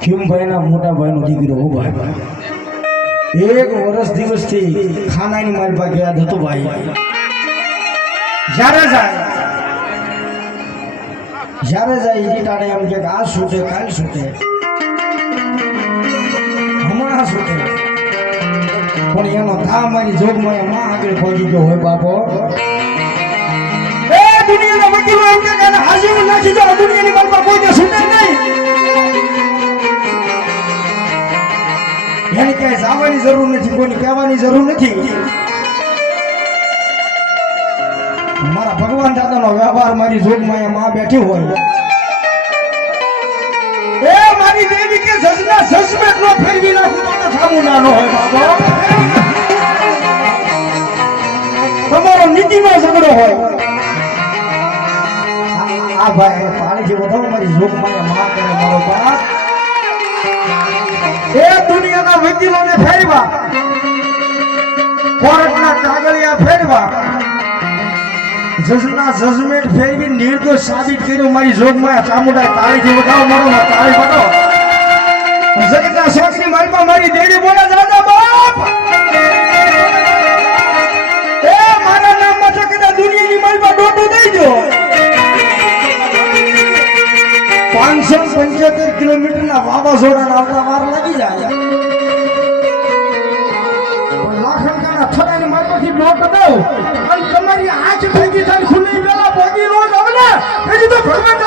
ખીમભાઈના મોટા ભાઈનો દીકરો હો ભાઈ એક વર્ષ દિવસથી ખાનાની મારી પાસે યાદ હતો ભાઈ જ્યારે જાય એ ટાણે એમ કે આ છૂટે કાલ છૂટે હમણાં છૂટે પણ એનો ધા મારી જોગમાં એમાં આગળ પહોંચી ગયો હોય બાપો એ દુનિયાના વકીલો એમ કે હાજીર નાખી દો દુનિયાની માલમાં કોઈ છૂટે નહીં એને ક્યાંય જવાની જરૂર નથી કોઈને કહેવાની જરૂર નથી મારા ભગવાન દાદાનો વ્યવહાર મારી જોગમાં માં બેઠી હોય એ મારી દેવી કે સસના સસમેટ નો ફેરવી નાખું તો સામું નાનો હોય બાબો તમારો નીતિમાં ઝઘડો હોય આ ભાઈ પાણી જેવો થયો મારી જોગમાં માં કરે મારો બાપ એ દુનિયાના વકીલોને ફેરવા કોર્ટના કાગળિયા ફેરવા જજના જજમેન્ટ ફેરવી નિર્દોષ સાબિત કર્યું મારી જોગમાં ચામુંડા તાળી જેવો થાવ મારો તાળી પાડો જગતના શોખની માલમાં મારી દેવી બોલે દાદા બાપ એ મારા નામમાં જગતના દુનિયાની માલમાં ડોટું દઈ દો 575 કિલોમીટરના વાવાઝોડાના આવતા વાર લાગી જાય લાખણકાના થડાની માલમાંથી ડોટ દઉં અને તમારી આંખ ભેગી થાય ખુલ્લી વેલા ભોગી રોજ આવે ને હજી તો ભગવાન